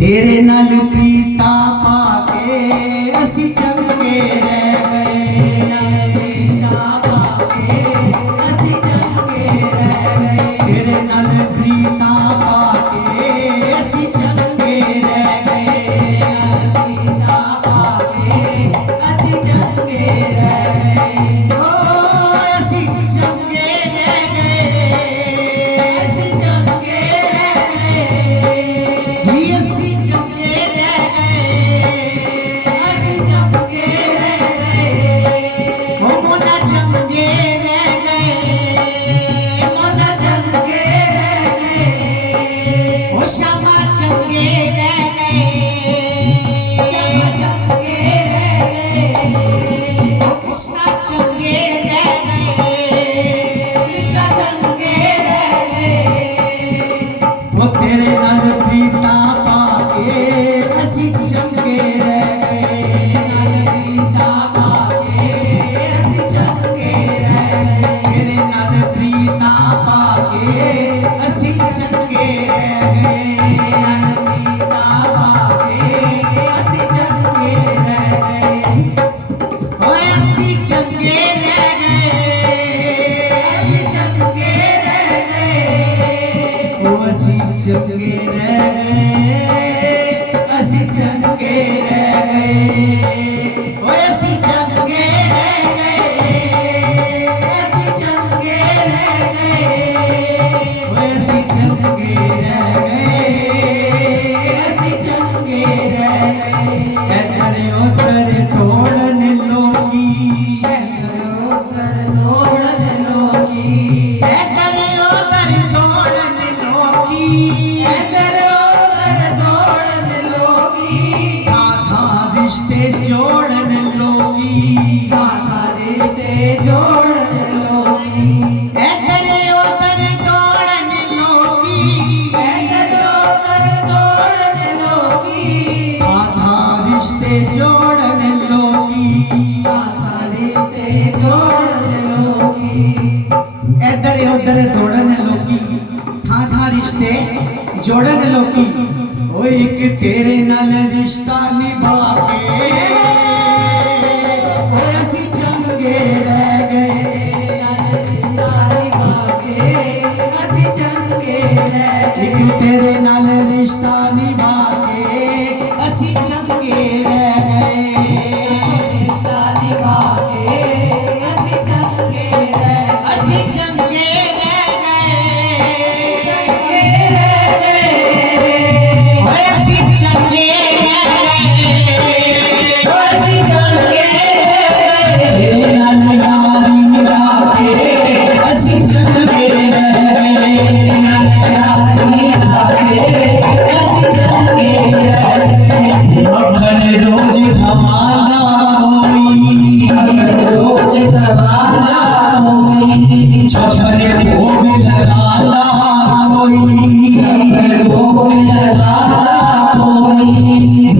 तेरे नाल पीता पाके असी चंगे रह गए। पीता पाके असी चंगे रह गए। तेरे नाल पीता पाके असी चंगे रह गए। पीता पाके असी चंगे रह गए। ओ असी चंगे रह गए। असी चंगे रह गए जी। असी तेरे नाल पीता पाके असी चंगे रह गए। पीता पाके असी चंगे रह गए। तेरे नाल पीता पाके असी चंगे रह गए। पीता पाके असी चंगे रह गए। ओए असी चंगे रह गए। असी चंगे रह गए। ओ असी चंगे रह गए। असी चंगे रह गए। ओए असी चंगे रह गए। असी चंगे रह गए। ओए असी चंगे रह गए। असी चंगे रह गए। इधर उधर दौड़न लोगी। इधर उधर दौड़न लोगी। इधर उधर दौड़न लोगी। इधर उधर दौड़न लोगी। आधा रिश्ते जोड़न लोगी। आधा रिश्ते जोड़न लोगी। इधर उधर दौड़न लोगी। इधर उधर दौड़न लोगी। आधा रिश्ते जोड़न लोगी। आधा रिश्ते जोड़न लोगी। इधर उधर दौड़न लोगी। था था रिश्ते जोड़न लोगी। ओ एक तेरे नाल रिश्ता निभा के ओ असी चंगे रह गए। रिश्ता निभा के असी चंगे रह गए। एक तेरे नाल रिश्ता निभा के असी चंगे रह गए। रिश्ता निभा के असी चंगे रह गए। असी चंगे रह गए। चंगे रह गए। ओए असी चंगे रह गए। असी चंगे रह गए। तेरे नाल यारी निभा के असी चंगे रह गए। यारी निभा के असी चंगे रह गए। मक्खन रोज खवाना कोई। रोज खवाना कोई। छप्पन भोग लगाना कोई। भोग लगाना कोई।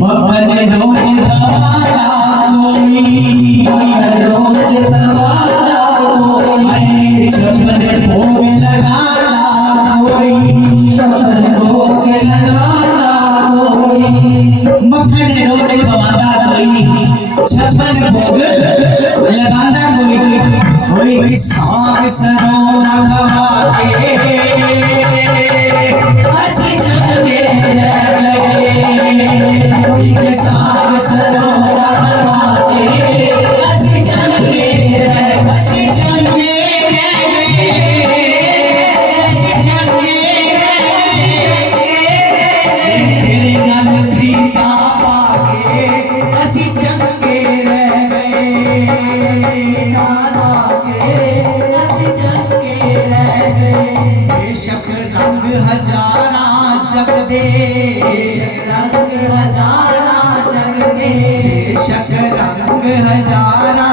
मक्खन रोज खवाना कोई। रोज खवाना कोई। छप्पन भोग लगाना कोई। छप्पन भोग लगाना कोई। मक्खन रोज खवाना कोई। छप्पन भोग लगाना कोई। कोई साग सरों खवा के असी चंगे रह गए। कोई साग सरों खवा के असी चंगे रह गए। असी चंगे रह गए। असी चंगे रह गए। तेरे नाल पीता पाके असी चंगे रह गए। असी चंगे रह गए। बेशक रंग हजारा जग दे। बेशक रंग हजारा जग दे। बेशक रंग हजारा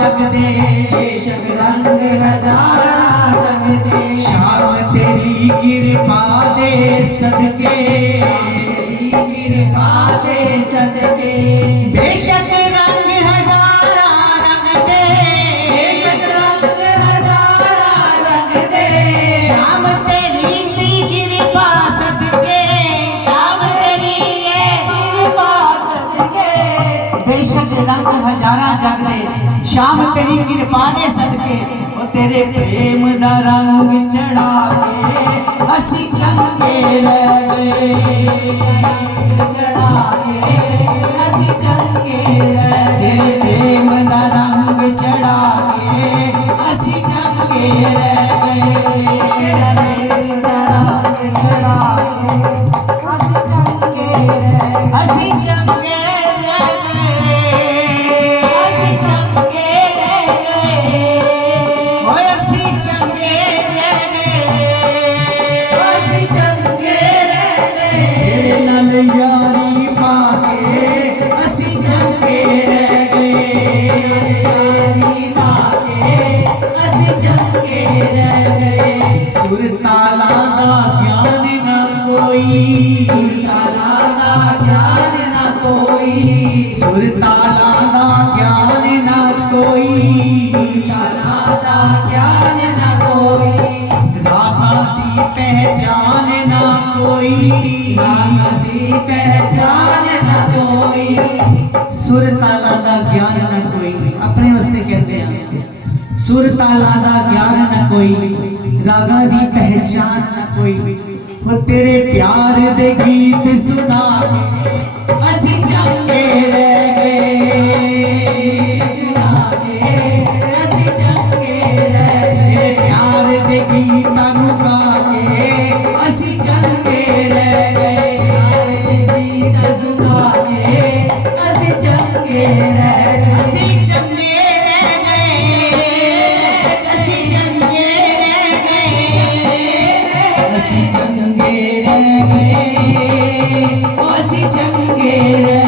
जग दे। बेशक रंग हजारा जग दे। शाम तेरी कृपा दे सदके। तेरी कृपा दे सदके। बेशक रंग हजारा रंग दे। बेशक रंग हजारा रंग दे। शाम तेरी कृपा सदके। शाम तेरी बेशक रंग हजारा जग दे, शाम तेरी कृपा दे सदके ओ तेरे प्रेम दा रंग चढ़ा के असी चंगे रह गए, चढ़ा के असी चंगे रह गए, तेरे प्रेम दा रंग चढ़ा के असी चंगे रह गए, प्रेम दा रंग चढ़ा के असी चंगे रह गए, असी चंगे रह गए, असी चंगे रह गए, ओए असी चंगे रह गए, असी चंगे रह गए, तेरे नाल यारी पाके असी चंगे रह गए, यारी पाके असी चंगे रह गए, सुर ताला दा ज्ञान ना कोई, सुर ताला दा ज्ञान ना कोई, सुर ताला दा ज्ञान ना कोई, सुर ताला दा ज्ञान ना कोई, रागा दी पहचान ना कोई, रागा दी पहचान ना कोई, सुर ताला दा ज्ञान ना कोई, अपने वास्ते कहते हैं सुर ताला दा ज्ञान ना कोई, रागा दी पहचान ना कोई, वो तेरे प्यार दे गीत सुना के असी चंगे रह गए, सुना के असी चंगे रह गए, प्यार दे गीतां नूं गा के असी चंगे रह गए, गीत सुना के असी चंगे रह गए, असी चंगे रह गए, असी चंगे रह गए, असी चंगे रह गए, असी चंगे रह